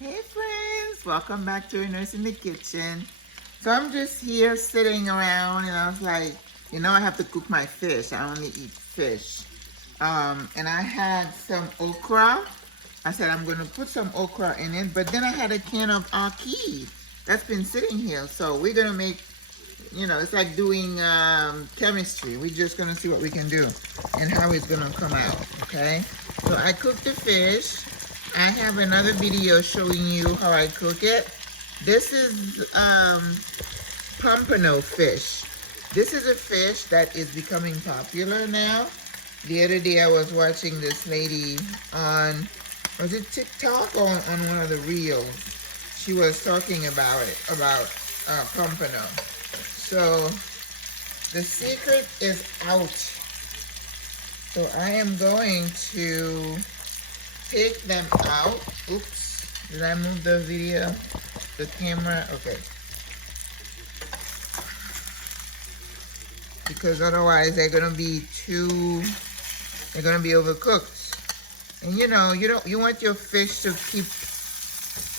Hey friends, welcome back to Nurse in the Kitchen. So I'm just here sitting around and I was like, I have to cook my fish. I only eat fish. And I had some okra. I said I'm gonna put some okra in it, but then I had a can of ackee that's been sitting here. So we're gonna make, it's like doing chemistry. We're just gonna see what we can do and how it's gonna come out, okay? So I cooked the fish. I have another video showing you how I cook it. This is Pompano fish. This is a fish that is becoming popular now. The other day I was watching this lady on, was it TikTok or on one of the reels? She was talking about it, about Pompano. So the secret is out. So I am going to take them out. Oops, did I move the video, the camera? Okay. Because otherwise they're gonna be overcooked. And you want your fish to keep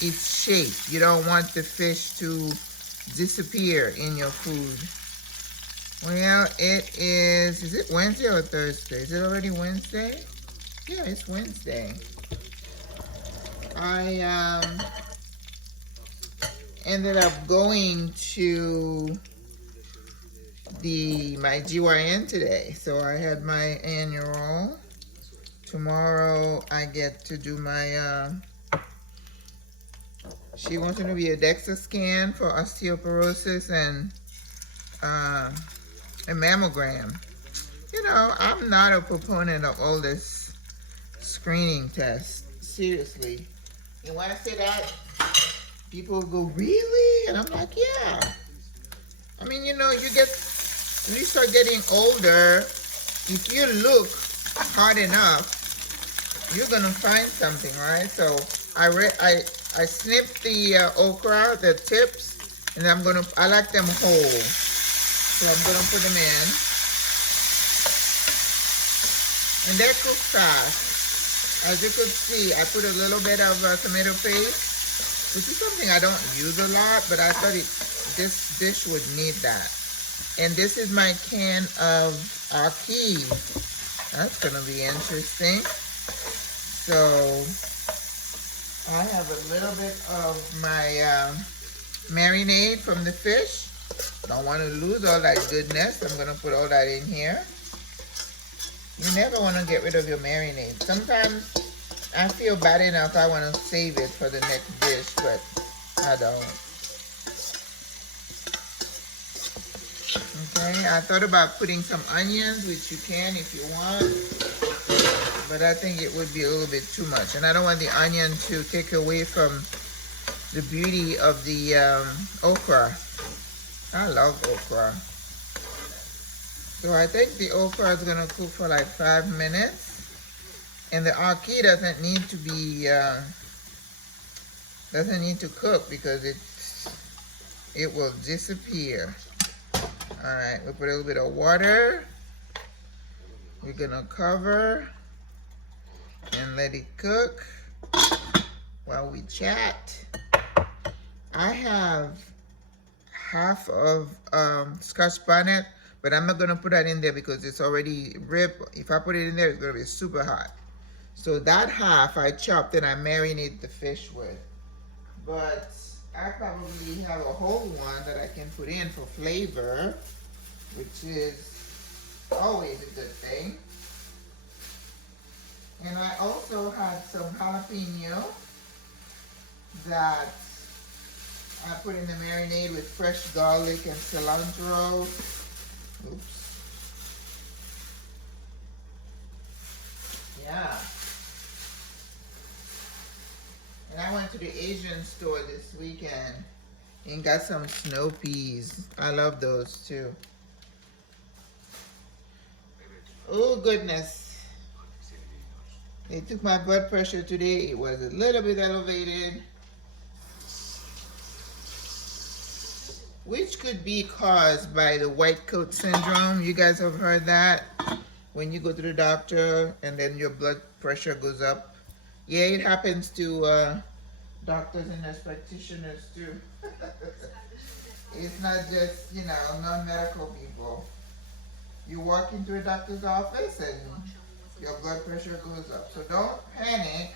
its shape. You don't want the fish to disappear in your food. Well, is it Wednesday or Thursday? Is it already Wednesday? Yeah, it's Wednesday. I ended up going to my GYN today. So I had my annual. Tomorrow I get to do my she wants me to be a DEXA scan for osteoporosis and a mammogram. I'm not a proponent of all this screening tests. Seriously. And when I say that, people go, really? And I'm like, yeah. I mean, when you start getting older, if you look hard enough, you're gonna find something, right? So I snipped the okra, the tips, and I like them whole. So I'm gonna put them in. And they're cooked fast. As you could see, I put a little bit of tomato paste, which is something I don't use a lot, but I thought this dish would need that. And this is my can of Ackee. That's gonna be interesting. So I have a little bit of my marinade from the fish. Don't want to lose all that goodness. I'm gonna put all that in here. You never want to get rid of your marinade. Sometimes I feel bad enough I want to save it for the next dish, but I don't. Okay, I thought about putting some onions, which you can if you want, but I think it would be a little bit too much. And I don't want the onion to take away from the beauty of the okra. I love okra. So I think the okra is gonna cook for like 5 minutes, and the ackee doesn't need to be cook because it will disappear. All right, we'll put a little bit of water. We're gonna cover and let it cook while we chat. I have half of Scotch bonnet, but I'm not gonna put that in there because it's already ripped. If I put it in there, it's gonna be super hot. So that half I chopped and I marinate the fish with. But I probably have a whole one that I can put in for flavor, which is always a good thing. And I also had some jalapeno that I put in the marinade with fresh garlic and cilantro. Oops. Yeah. And I went to the Asian store this weekend and got some snow peas. I love those too. Oh goodness. They took my blood pressure today. It was a little bit elevated, which could be caused by the white coat syndrome. You guys have heard that? When you go to the doctor and then your blood pressure goes up. Yeah, it happens to doctors and nurse practitioners too. It's not just, you know, non-medical people. You walk into a doctor's office and your blood pressure goes up. So don't panic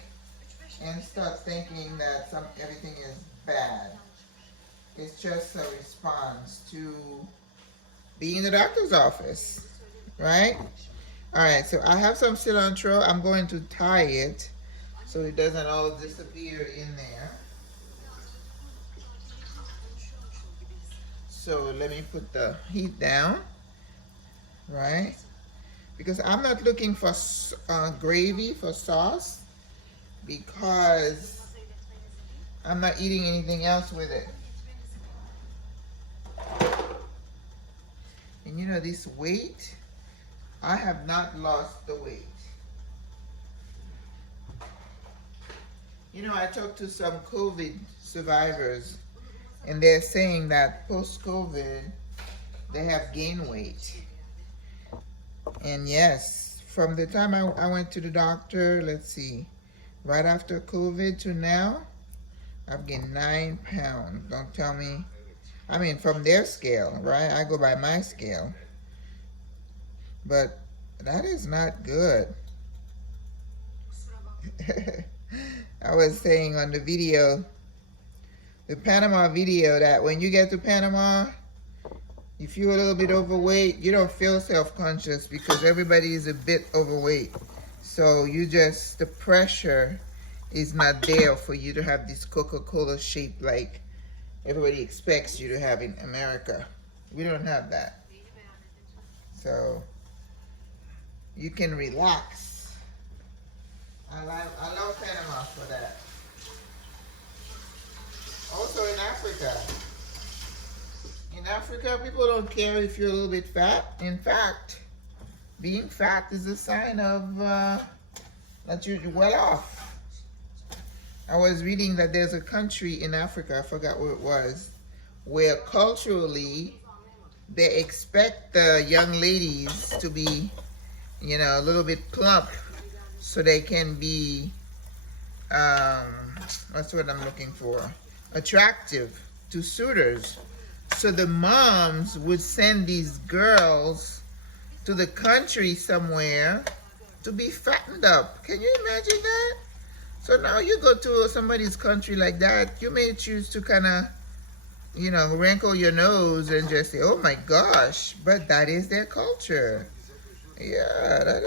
and start thinking that everything is bad. It's just a response to being in the doctor's office, right? All right, so I have some cilantro. I'm going to tie it so it doesn't all disappear in there. So let me put the heat down, right? Because I'm not looking for gravy for sauce because I'm not eating anything else with it. And you know, this weight, I have not lost the weight. You know, I talked to some COVID survivors and they're saying that post-COVID, they have gained weight. And yes, from the time I went to the doctor, let's see, right after COVID to now, I've gained 9 pounds. Don't tell me. I mean, from their scale, right? I go by my scale. But that is not good. I was saying on the video, the Panama video, that when you get to Panama, if you're a little bit overweight, you don't feel self-conscious because everybody is a bit overweight. So you just, the pressure is not there for you to have this Coca-Cola shape like everybody expects you to have in America. We don't have that. So you can relax. I love Panama for that. Also in Africa, people don't care if you're a little bit fat. In fact, being fat is a sign of that you're well off. I was reading that there's a country in Africa, I forgot where it was, where culturally they expect the young ladies to be, you know, a little bit plump so they can be, that's what I'm looking for, attractive to suitors. So the moms would send these girls to the country somewhere to be fattened up. Can you imagine that? So now you go to somebody's country like that, you may choose to kind of, you know, wrinkle your nose and just say, oh my gosh, but that is their culture. Yeah,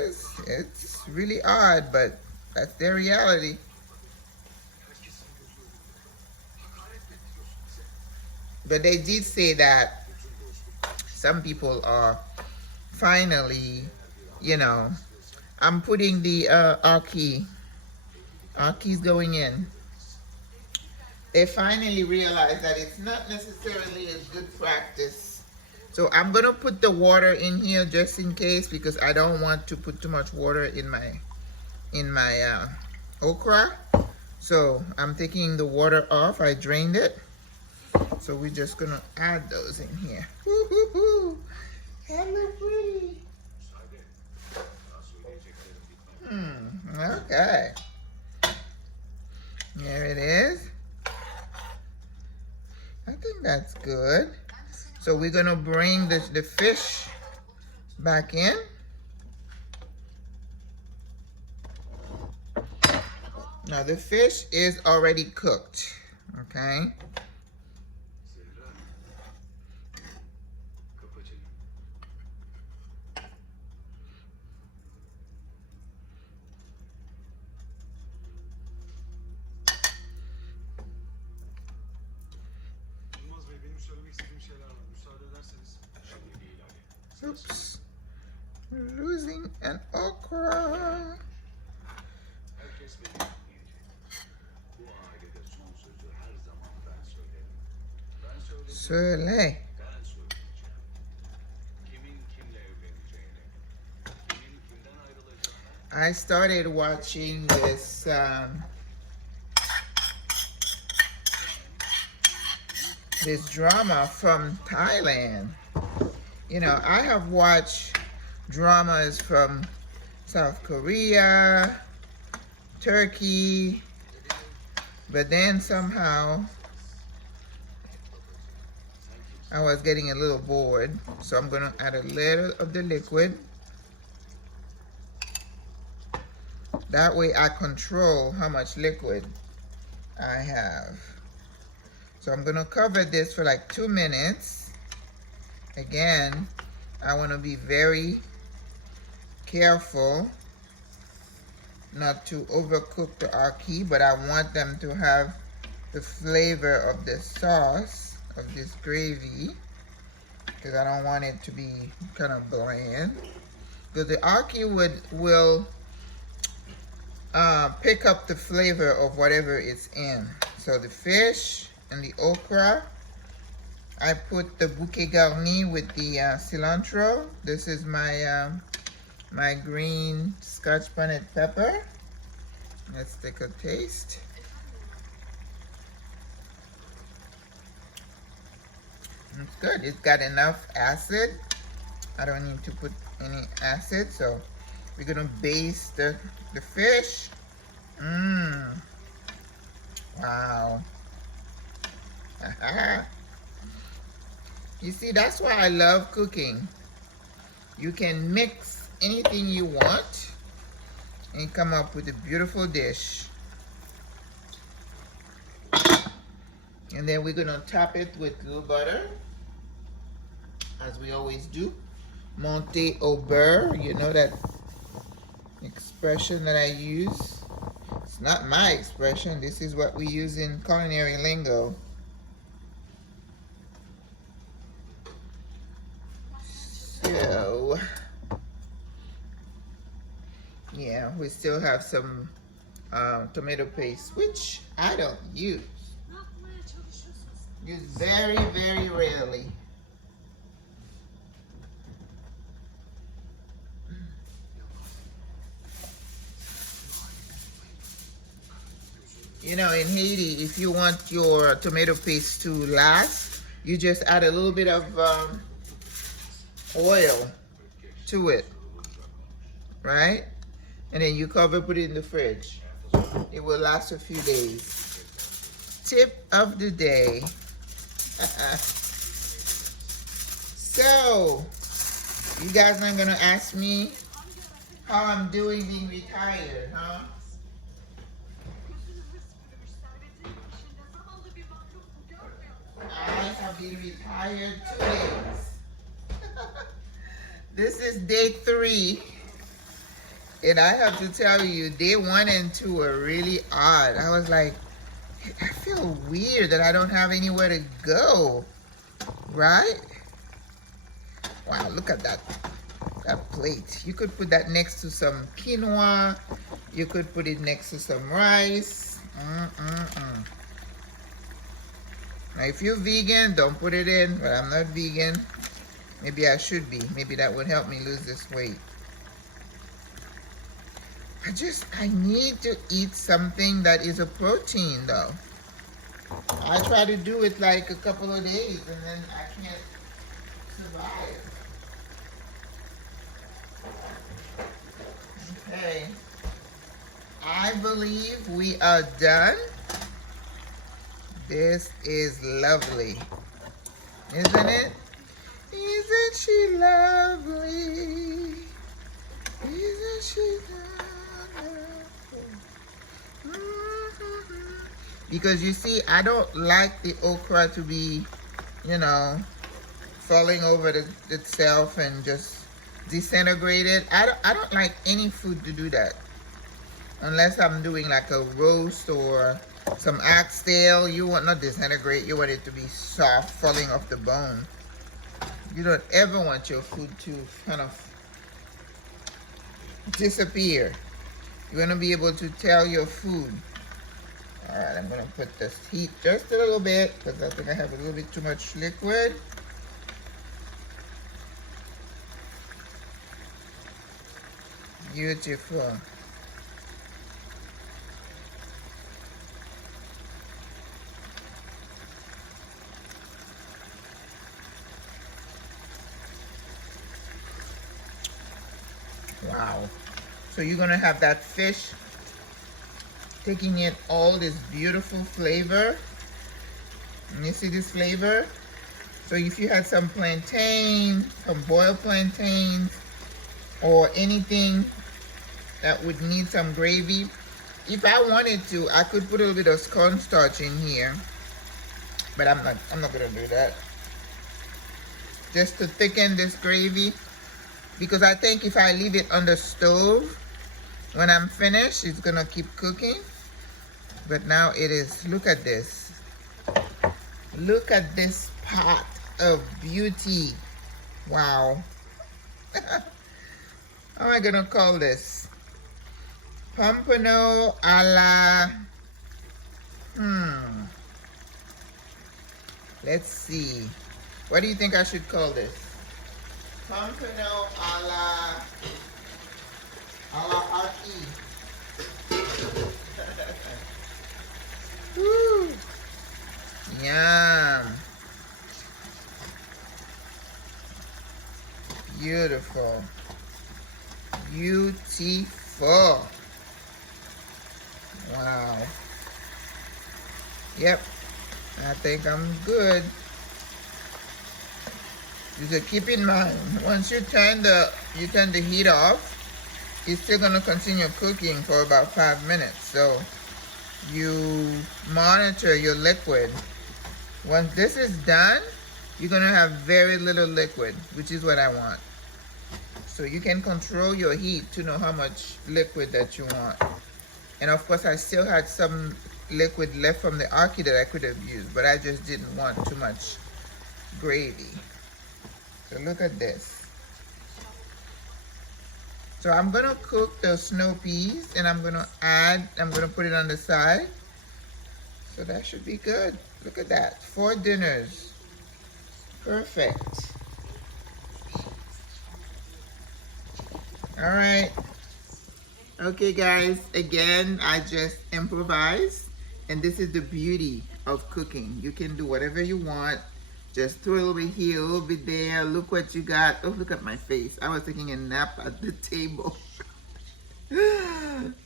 it's really odd, but that's their reality. But they did say that some people are finally, you know, I'm putting the Ackee. Ackee's going in. They finally realized that it's not necessarily a good practice. So I'm going to put the water in here just in case because I don't want to put too much water in my okra. So I'm taking the water off. I drained it. So we're just going to add those in here. Woo-hoo-hoo. That look pretty. Okay. There it is. I think that's good. So we're going to bring the fish back in. Now the fish is already cooked, okay? Oops, losing an okra. Söyle. I started watching this this drama from Thailand. You know, I have watched dramas from South Korea, Turkey, But then somehow I was getting a little bored, so I'm gonna add a little of the liquid. That way I control how much liquid I have. So I'm gonna cover this for like 2 minutes. Again, I wanna be very careful not to overcook the ackee, but I want them to have the flavor of the sauce of this gravy, because I don't want it to be kind of bland. Because the ackee will pick up the flavor of whatever it's in. So the fish and the okra, I put the bouquet garni with the cilantro. This is my my green scotch bonnet pepper. Let's take a taste. It's good. It's got enough acid. I don't need to put any acid, so we're gonna baste the fish. Wow. You see, that's why I love cooking. You can mix anything you want and come up with a beautiful dish. And then we're gonna top it with a little butter, as we always do. Monter au beurre, you know that expression that I use. It's not my expression, this is what we use in culinary lingo. So, yeah, we still have some tomato paste, which I don't use. Use very, very rarely. You know, in Haiti, if you want your tomato paste to last, you just add a little bit of oil to it, right? And then you cover, put it in the fridge. It will last a few days. Tip of the day. So, you guys aren't gonna ask me how I'm doing being retired, huh? I have been retired 2 days. This is day 3. And I have to tell you, day 1 and 2 were really odd. I was like, I feel weird that I don't have anywhere to go, right? Wow, look at that plate. You could put that next to some quinoa. You could put it next to some rice. Now, if you're vegan, don't put it in, but I'm not vegan. Maybe I should be. Maybe that would help me lose this weight. I need to eat something that is a protein, though. I try to do it like a couple of days, and then I can't survive. Okay. I believe we are done. This is lovely, isn't it? Isn't she lovely? Isn't she wonderful? Because you see, I don't like the okra to be, you know, falling over itself and just disintegrated. I don't like any food to do that, unless I'm doing like a roast or some oxtail. You want not disintegrate. You want it to be soft, falling off the bone. You don't ever want your food to kind of disappear. You want to be able to tell your food. All right, I'm going to put this heat just a little bit because I think I have a little bit too much liquid. Beautiful. Wow. So you're going to have that fish taking in all this beautiful flavor. And you see this flavor? So if you had some plantains, some boiled plantains, or anything that would need some gravy, if I wanted to, I could put a little bit of cornstarch in here, but I'm not gonna do that. Just to thicken this gravy, because I think if I leave it on the stove, when I'm finished, it's gonna keep cooking. But now it is, look at this. Look at this pot of beauty. Wow. How am I gonna call this? Pompano a la, let's see. What do you think I should call this? Pompano a la Ackee. Woo! Yum. Beautiful. Beautiful. Wow. Yep. I think I'm good. Just keep in mind, once you turn the heat off, it's still gonna continue cooking for about 5 minutes. So you monitor your liquid. Once this is done, you're gonna have very little liquid, which is what I want. So you can control your heat to know how much liquid that you want. And of course, I still had some liquid left from the Ackee that I could have used, but I just didn't want too much gravy. So look at this. So I'm gonna cook the snow peas, and I'm gonna put it on the side. So that should be good. Look at that, 4 dinners. Perfect. All right. Okay guys, again, I just improvise, and this is the beauty of cooking. You can do whatever you want. Just throw a little bit here, a little bit there. Look what you got. Oh, look at my face. I was taking a nap at the table.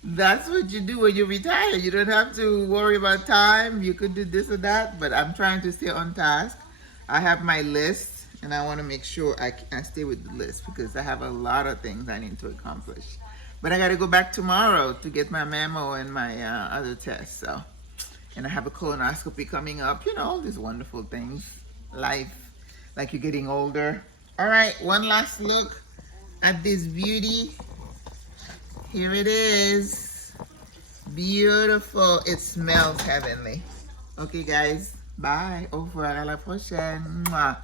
That's what you do when you retire. You don't have to worry about time. You could do this or that, but I'm trying to stay on task. I have my list, and I want to make sure I stay with the list, because I have a lot of things I need to accomplish. But I got to go back tomorrow to get my mammo and my other tests. So, and I have a colonoscopy coming up. You know, all these wonderful things. Life, like you're getting older. All right, one last look at this beauty. Here it is. Beautiful. It smells heavenly. Okay, guys. Bye. Au revoir. À la prochaine. Mwah.